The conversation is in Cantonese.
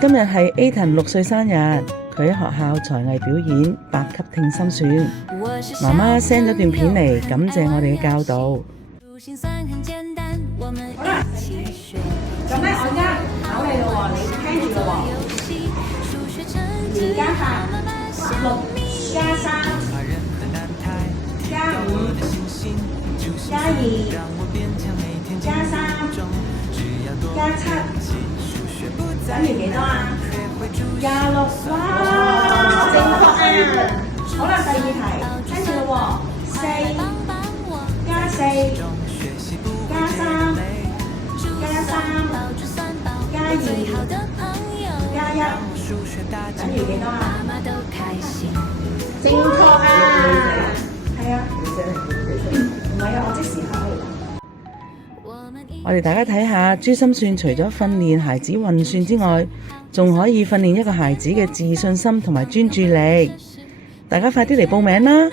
今日係 Ethan 6歲生日，佢喺學校才藝表演8級聽心算。媽媽 send 咗段片嚟，感謝我哋嘅教導。好啦，咁咧我而家考你咯喎，你聽住咯喎。2加8 6加3加5加2加3加7等於幾多啊？26，哇，正確啊！好啦，第2題，聽住咯喎，4加4加3加3加2加1等於幾多啊？正確啊！係啊，唔係啊，我即時考你。我哋大家睇下珠心算，除咗訓練孩子運算之外，仲可以訓練一個孩子嘅自信心同埋專注力。大家快啲嚟報名啦！